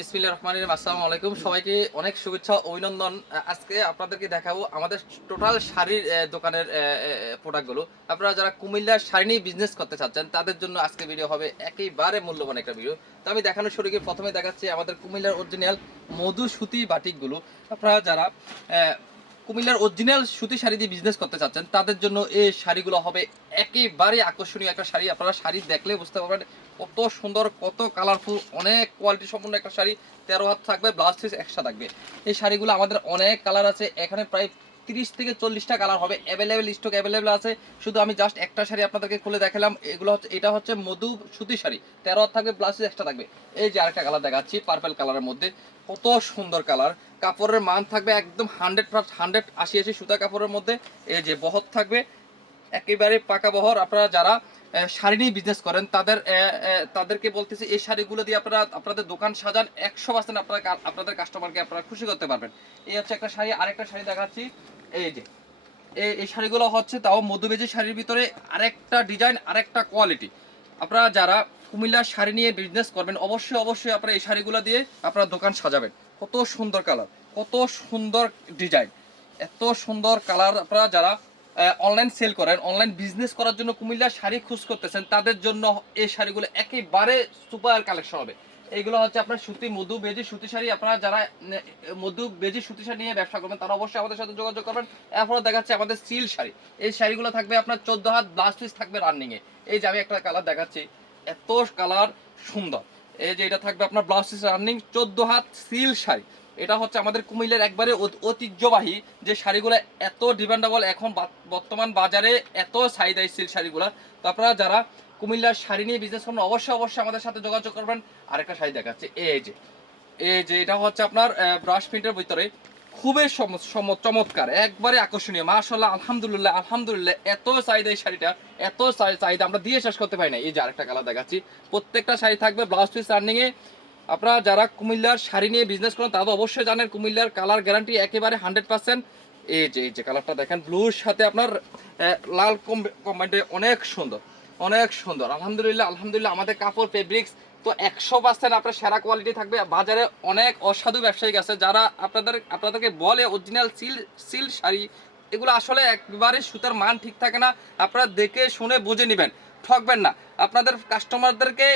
বিসমিল্লাহ রহমান রহিম, আসসালামু আলাইকুম। সবাইকে অনেক শুভেচ্ছা, অভিনন্দন। আজকে আপনাদেরকে দেখাবো আমাদের টোটাল শাড়ির দোকানের প্রোডাক্টগুলো। আপনারা যারা কুমিল্লার শাড়ি নিয়ে বিজনেস করতে চাচ্ছেন, তাদের জন্য আজকে ভিডিও হবে একেবারে মূল্যবান একটা ভিডিও তো আমি দেখানোর শুরু প্রথমে দেখাচ্ছি আমাদের কুমিল্লার অরিজিনাল মধু সুতি বাটিকগুলো। আপনারা যারা কুমিল্লার অরিজিনাল সুতি শাড়ি দিয়ে বিজনেস করতে চাচ্ছেন, তাদের জন্য এই শাড়িগুলো হবে একেবারে আকর্ষণীয় একটা শাড়ি। আপনারা শাড়ি দেখলে বুঝতে পারবেন কত সুন্দর, কত কালারফুল অনেক কোয়ালিটি সম্পন্ন একটা শাড়ি। তেরো হাত থাকবে ব্লাউজ পিস একসাথে থাকবে। এই শাড়িগুলো আমাদের অনেক কালার আছে, এখানে প্রায় তিরিশ থেকে চল্লিশটা কালার হবে অ্যাভেলেবেল স্টক অ্যাভেলেবেল আছে। শুধু আমি জাস্ট একটা শাড়ি আপনাদেরকে খুলে দেখালাম, এগুলো হচ্ছে এটা হচ্ছে মধু সুতি শাড়ি। তেরো থাকবে প্লাস এক্সট্রা থাকবে। এই যে আরেকটা কালার দেখাচ্ছি পার্পেল কালারের মধ্যে। কত সুন্দর কালার কাপড়ের মান থাকবে একদম হান্ড্রেড হান্ড্রেড আশি আশি সুতা কাপড়ের মধ্যে। এই যে বহর থাকবে, একেবারে পাকা বহর। আপনারা যারা শাড়ি নিয়ে বিজনেস করেন, তাদের তাদেরকে বলতেছি, এই শাড়িগুলো দিয়ে আপনারা, আপনাদের দোকান সাজান, একশো পার্সেন্ট আপনারা আপনাদের কাস্টমারকে আপনারা খুশি করতে পারবেন। এই হচ্ছে একটা শাড়ি, আরেকটা শাড়ি দেখাচ্ছি, এই যে, এই শাড়িগুলো হচ্ছে তাও মধুবেজি শাড়ির ভিতরে আরেকটা ডিজাইন আরেকটা কোয়ালিটি আপনারা যারা কুমিল্লার শাড়ি নিয়ে বিজনেস করবেন, অবশ্যই অবশ্যই আপনারা এই শাড়িগুলো দিয়ে আপনারা দোকান সাজাবেন। কত সুন্দর কালার কত সুন্দর ডিজাইন এত সুন্দর কালার আপনারা যারা অনলাইন সেল করেন অনলাইন বিজনেস করার জন্য কুমিল্লার শাড়ি খুঁজ করতেছেন, তাদের জন্য এই শাড়িগুলো একেবারে সুপার কালেকশন হবে। এইগুলো হচ্ছে আপনার সুতি, মধু, বেজি সুতি শাড়ি, আপনারা যারা মধু, বেজি সুতি শাড়ি নিয়ে ব্যবসা করবেন, তারা অবশ্যই আমাদের সাথে যোগাযোগ করবেন। এরপরে দেখাচ্ছে আমাদের সিল শাড়ি। এই শাড়িগুলো থাকবে আপনার চোদ্দ হাত ব্লাউজ পিস থাকবে রানিংয়ে এই যে আমি একটা কালার দেখাচ্ছি, এত কালার সুন্দর। এই যে এটা থাকবে আপনার ব্লাউজ পিস রানিং চোদ্দ হাত সিল শাড়ি। এটা হচ্ছে আমাদের কুমিল্লার একবারে ঐতিহ্যবাহী যে শাড়িগুলো এত ডিমান্ডেবল এখন বর্তমান বাজারে এত চাহিদা এই শাড়িগুলো। তো আপনারা যারা কুমিল্লার শাড়ি নিয়ে বিজনেস করবেন, অবশ্যই অবশ্যই আমাদের সাথে যোগাযোগ করবেন। আরেকটা শাড়ি দেখাচ্ছে, এই যে এই যে, এটা হচ্ছে আপনার ব্রাশ প্রিন্টের ভিতরে খুবই চমৎকার, একবারে আকর্ষণীয়। মাশাল্লাহ আলহামদুলিল্লাহ আলহামদুলিল্লাহ, এত চাহিদা এই শাড়িটা, এত চাহিদা আমরা দিয়ে শেষ করতে পারি না এই যে আরেকটা কালার দেখাচ্ছি, প্রত্যেকটা শাড়ি থাকবে ব্লাউজ পিস রানিং এ আপনারা যারা কুমিল্লার শাড়ি নিয়ে বিজনেস করেন, তারা অবশ্যই জানেন কুমিল্লার কালার গ্যারান্টি একেবারে হান্ড্রেড পার্সেন্ট এই যে এই যে কালারটা দেখেন ব্লুর সাথে আপনার লাল কম্বাইন্ডে অনেক সুন্দর অনেক সুন্দর। আলহামদুলিল্লাহ আলহামদুলিল্লাহ, আমাদের কাপড় ফেব্রিক্স তো একশো পার্সেন্ট আপনার সেরা কোয়ালিটি থাকবে। বাজারে অনেক অসাধু ব্যবসায়িক আছে যারা আপনাদের, আপনাদেরকে বলে অরিজিনাল সিল সিল শাড়ি, এগুলো আসলে একবারে সুতার মান ঠিক থাকে না। আপনারা দেখে শুনে বুঝে নেবেন। ঠকবেন না। আপনাদের কাস্টমারদেরকে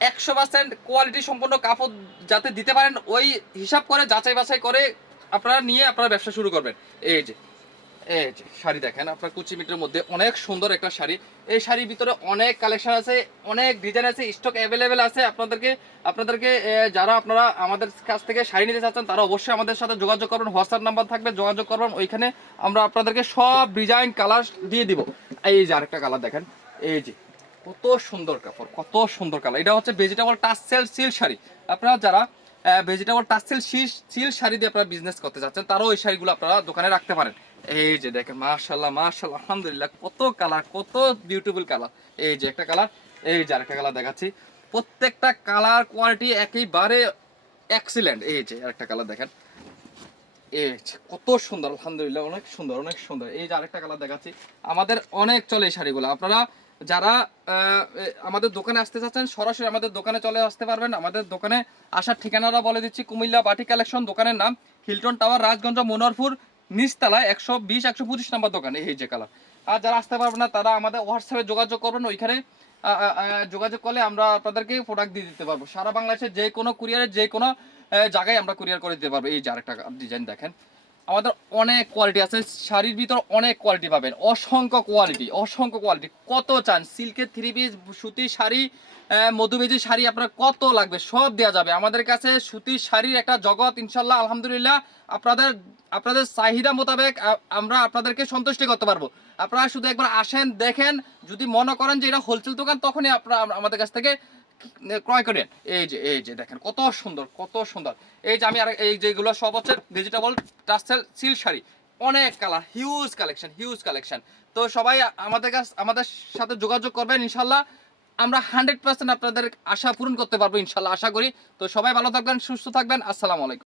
একশো পার্সেন্ট কোয়ালিটি সম্পন্ন কাপড় যাতে দিতে পারেন, ওই হিসাব করে, যাচাই বাছাই করে আপনারা নিয়ে আপনারা ব্যবসা শুরু করবেন। এই যে এই যে শাড়ি দেখেন, আপনার কুচি মিটারের মধ্যে অনেক সুন্দর একটা শাড়ি। এই শাড়ির ভিতরে অনেক কালেকশন আছে, অনেক ডিজাইন আছে স্টক অ্যাভেলেবেল আছে আপনাদেরকে। আপনাদেরকে যারা আপনারা আমাদের কাছ থেকে শাড়ি নিতে চাচ্ছেন, তারা অবশ্যই আমাদের সাথে যোগাযোগ করবেন হোয়াটসঅ্যাপ নাম্বার থাকবে, যোগাযোগ করবেন, ওইখানে আমরা আপনাদেরকে সব ডিজাইন কালার দিয়ে দিব। এই যে আরেকটা কালার দেখেন, এই যে কত সুন্দর কাপড়, কত সুন্দর কালার। এটা হচ্ছে ভেজিটেবল টাসেল সিল শাড়ি। আপনারা যারা ভেজিটেবল টাসেল সিল শাড়ি দিয়ে আপনারা বিজনেস করতে চাচ্ছেন তারাও এই শাড়িগুলো আপনারা দোকানে রাখতে পারেন। এই যে দেখেন মাশাল্লাহ মাশাল্লাহ আলহামদুলিল্লাহ, কত কালার, কত বিউটিফুল কালার। এই যে একটা কালার, এই যে আরেকটা কালার দেখাচ্ছি। প্রত্যেকটা কালার কোয়ালিটি একেবারে এক্সিলেন্ট এই যে আরেকটা কালার দেখেন। এই কত সুন্দর, আলহামদুলিল্লাহ, অনেক সুন্দর অনেক সুন্দর। এই যে আরেকটা কালার দেখাচ্ছি। আমাদের অনেক চলে এই শাড়িগুলো। আপনারা যারা আমাদের দোকানে আসতে চাচ্ছেন, সরাসরি আমাদের দোকানে চলে আসতে পারবেন। আমাদের দোকানে আসার ঠিকানাটা বলে দিচ্ছি, কুমিল্লা বাটি কালেকশন দোকানের নাম, হিলটন টাওয়ার, রাজগঞ্জ, মনোহরপুর, নিচতলায় একশো বিশ, একশো পঁচিশ নম্বর দোকান, এই যে কালার। আর যারা আসতে পারবেন না, তারা আমাদের হোয়াটসঅ্যাপে যোগাযোগ করবেন, ওইখানে যোগাযোগ করলে আমরা আপনাদেরকে প্রোডাক্ট দিয়ে দিতে পারব। সারা বাংলাদেশের যে কোনো কুরিয়ারের যে কোনো জায়গায় আমরা কুরিয়ার করে দিতে পারব। এই যে আরেকটা ডিজাইন দেখেন। আমাদের অনেক কোয়ালিটি আছে, শাড়ির ভিতর অনেক কোয়ালিটি পাবেন, অসংখ্য কোয়ালিটি অসংখ্য কোয়ালিটি কত চান? সিল্কের থ্রি পিস সুতির শাড়ি মধুবেজি শাড়ি আপনার কত লাগবে? সব দেওয়া যাবে। আমাদের কাছে সুতির শাড়ির একটা জগৎ ইনশাল্লাহ আলহামদুলিল্লাহ, আপনাদের আপনাদের চাহিদা মোতাবেক আমরা আপনাদেরকে সন্তুষ্টি করতে পারব। আপনারা শুধু একবার আসেন, দেখেন, যদি মনে করেন যে এটা হোলসেল দোকান, তখনই আপনারা আমাদের কাছ থেকে ক্রয় করেন। এই যে এই যে দেখেন, কত সুন্দর কত সুন্দর। এই যে আমি আর এই যেগুলো সব হচ্ছে ভেজিটেবল টাসেল সিল শাড়ি। অনেক colour huge collection huge collection তো সবাই আমাদের কাছ, আমাদের সাথে যোগাযোগ করবেন, ইনশাল্লাহ। আমরা হান্ড্রেড পার্সেন্ট আপনাদের আশা পূরণ করতে পারব, ইনশাল্লাহ, আশা করি। তো সবাই ভালো থাকবেন, সুস্থ থাকবেন। আসসালামু আলাইকুম।